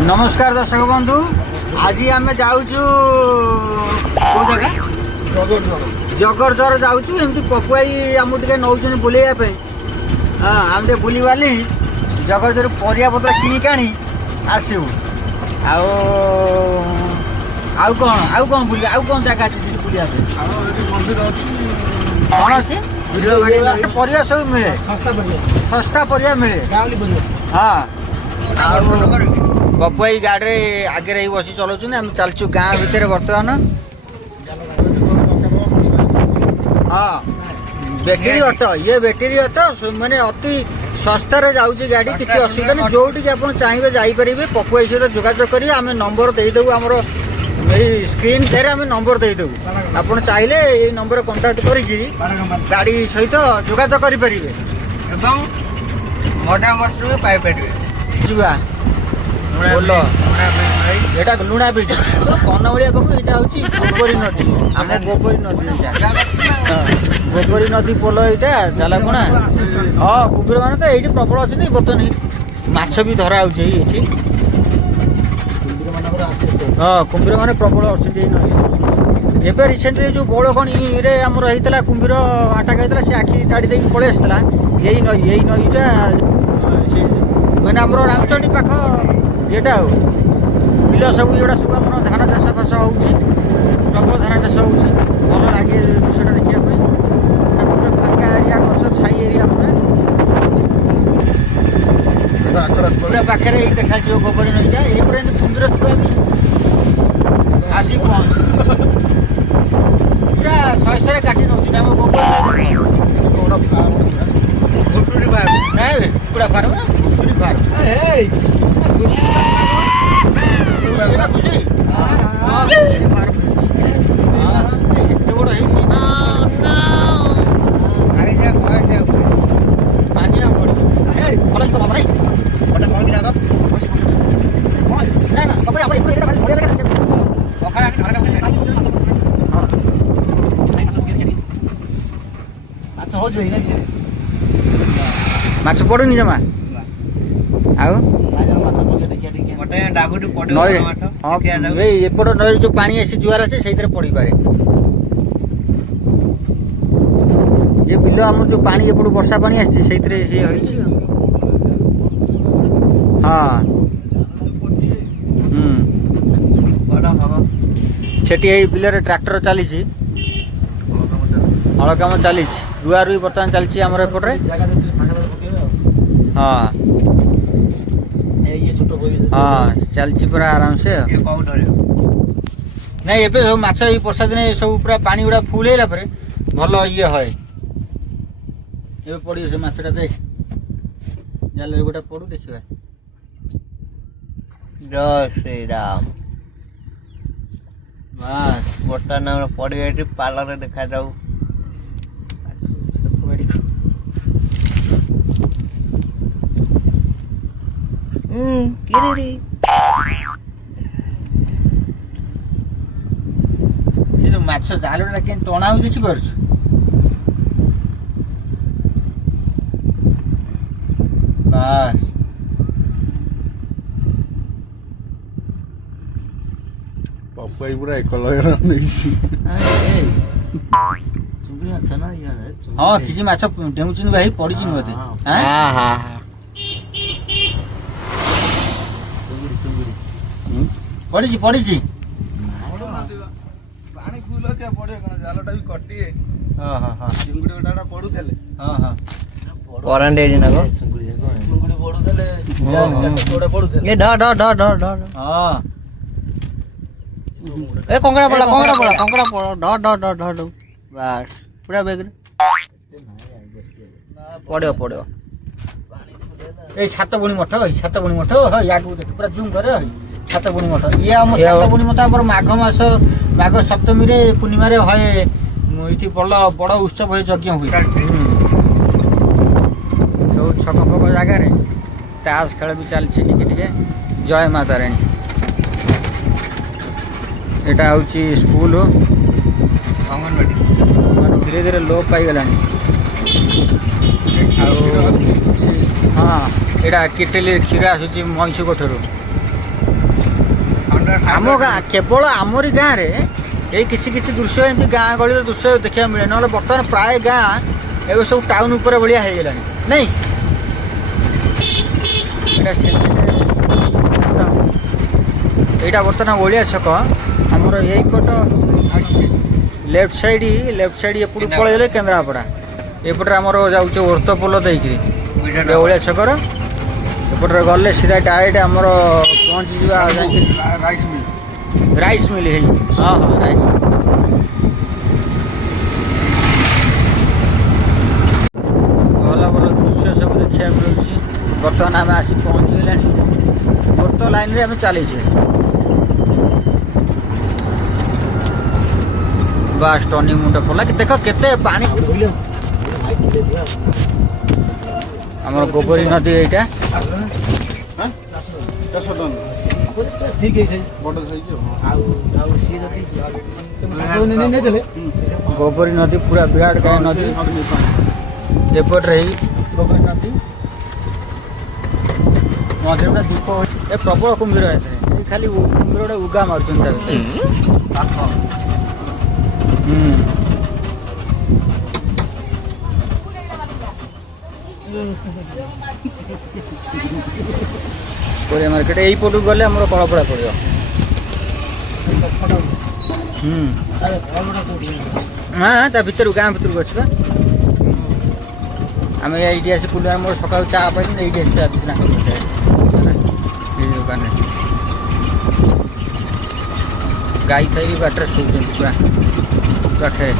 नमस्कार दर्शक बंधु, आज आम जाऊँ जगरजर जाऊँ एमती पपुआई आम टे नौ बुलेवाई। हाँ आम टे बुली बाली जगरजर परिया पत्र किणिक आनी आसू आउ कौन बुले आउ कौन जगह अच्छी बुलिया कौन अच्छे परिया सब मिले सस्ता परिया मिले। हाँ पपुआई गाड़ी आगे रही बसी चलाऊँ आम चलचु गाँ भितर बर्तमान। हाँ बैटेरी ऑटो ये बैटेरी ऑटो माने अति सस्तार जाऊँगी गाड़ी किसी असुविधा नहीं। जोटी आप चाहिए जापर पपुआई सहित जोगाजोग करेंगे आम नंबर देदेबू आमर यही स्क्रीन थे आम नंबर देदेबू आप चाहिए ये नंबर कंटाक्ट कर गाड़ी सहित जोगाजोग करेंगे मोटामोटी भी पाइपर जा बोल एटा लुणा ब्रिज कनवलिया पाखु यहाँ हूँ गोबरी नदी आम गोबरी नदी गोबरी नदी पोल यहाँ जालाकुणा। हाँ कुम्भीर मैंने तो ये प्रबल अच्छे बर्तमान माछ भी धरा हो। हाँ कुम्भीर मैंने प्रबल अच्छे एवं रिसेंटली जो बड़ खणी रे आम होता कुम्भीर आटाक होता से आखि ताड़ी दे पलि आसला यही नईटा मैंने आम रामचंडी पाख येटा हो बिल सब ये सब आम धान चाष फाश हो प्रबल धान चाष हो भल लगे विषयटा देखापी पूरा फाँका एरिया गच छाई एरिया पूरा पाखे देखा गोबरी नईटा ये कुम्भीर छुआ आसी पहुँच पूरा शहे काटी नौ गोबरी नहीं पूरा फार्म घुसुरी फार्म माछ पड़ूनी जमा एपट नई जो पानी आसी जुआर अच्छे से पड़ पारे ये बिल आम जो पानी एपट वर्षा पानी आसी हाँ से बिल ट्रैक्टर चली हल कम चली रुआ रुई बर्तमान चलती आमर एपटे। हाँ हाँ चलती पूरा आराम से नहीं एबे सब माछ ये वर्षा दिन सब पूरा पानी गुड़ा फुल है भल ये है ये पड़ो से माछटा देख जाल गोटा पड़ू देखा। जय श्री राम बस बर्तमान पड़े पार्लर देखा जाऊ से जो माछ जालटा के टणा हो देखी पार्छ बस पपुआई पूरा एक लगे चुंगड़ी अच्छा ना हाँ किसी माछ डेउछन भाई पड़ी बोधे। हाँ हाँ पड़ी पड़ी पानी फुल अच्छे पड़े जालटा भी कटी हाँ हाँ हाँ चिंगुड़ी गोटा पड़ुले हाँ हाँ परांडे ना को चिंगुड़ी पड़ुले ये ड ड ड ड ड हाँ ए कंकड़ा पड़ा ड ड ड ड ड बस पूरा बैग पड़ो पड़ो ए छातबुणी मठ या पूरा जूम करे छातबुणी मठ ये आम छातबुणी मठ आम माघ मास माघ सप्तमी रे पूर्णिमा रे हए ये बड़ उत्सव है यज्ञ हुए सब छक फक जगार ताश खेल भी चलती टिके जय माता रानी। यहाँ हूँ स्कूल धीरे धीरे लोप पाईगला। हाँ यहाँ किटेली क्षीर आसूँ महिषी कोठर ଆମ ଗାଁ କେବଳ ଆମରି ଗାଁରେ ଏଇ କିଛି କିଛି ଦୃଶ୍ୟ ଏମିତି ଗାଁ ଗହଳିର ଦୃଶ୍ୟ ଦେଖିବାକୁ ମିଳେ, ନହେଲେ ବର୍ତ୍ତମାନ ପ୍ରାୟ ଗାଁ ଏବେ ସବୁ ଟାଉନ ଉପରେ ଭଳିଆ ହେଇଗଲାଣି ନାଇଁ। ଏଇଟା ବର୍ତ୍ତମାନ ଓଳିଆ ଛକ ଆମର ଏଇପଟ ଲେଫ୍ଟ ସାଇଡ୍ ଏପଟକୁ ପଳେଇଲେ କେନ୍ଦ୍ରାପଡ଼ା, ଏପଟରେ ଆମର ଯାଉଛି ଓର୍ତ୍ତପୋଲ ଦେଇକିରି ଓଳିଆ ଛକର ଏପଟରେ ଗଲେ ସିଧା ଡାଇରେକ୍ଟ ଆମର ପହଞ୍ଚିଯିବା ଯାଇକି ରାଇସ୍ ମିଲ୍ ହେଇ ହଁ ରାଇସ୍ ମିଲ୍। ଭଲ ଭଲ ଦୃଶ୍ୟ ସବୁ ଦେଖିବାକୁ ମିଳୁଛି। ବର୍ତ୍ତମାନ ଆମେ ଆସି ପହଞ୍ଚିଗଲାଣି, ଗୋଟେ ଲାଇନ୍ରେ ଆମେ ଚାଲିଛେ। ବାସ୍ ଟର୍ଣ୍ଣିଂ ମୁଣ୍ଡ ପଡ଼ିଲା, ଦେଖ କେତେ ପାଣି। ଆମର ଗୋବରୀ ନଦୀ ଏଇଟା ଗୋବରୀ ନଦୀ ପୁରା ବିରାଟ କାୟ ନଦୀ ଏପଟରେ ହେଇ ଗୋବରୀ ନଦୀ ମଝିରେ ଗୋଟେ ଦ୍ୱୀପ ଏ ପ୍ରବଳ କୁମ୍ଭୀର ଏଥିରେ, ଏଇ ଖାଲି କୁମ୍ଭୀର ଗୋଟେ ଉଗା ମାରୁଛନ୍ତି ତା ଭିତରେ। ପରିବା ମାର୍କେଟ ଏଇପଟକୁ ଗଲେ ଆମର କଳପଡ଼ା ପଡ଼ିବ। ହଁ ତା ଭିତରୁ ଗାଁ ଭିତରକୁ ଅଛି ବା। ଆମେ ଏଇଠି ଆସି କୁଲର ମୋର ସକାଳୁ ଚା ପାଇନି, ଏଇଠି ଆସି ଚା ପିଇନା ଏଇ ଦୋକାନରେ ଗାଈ ଖାଇ ବାଟରେ ଶୋଉଛନ୍ତି ପୁରା ପାଖରେ।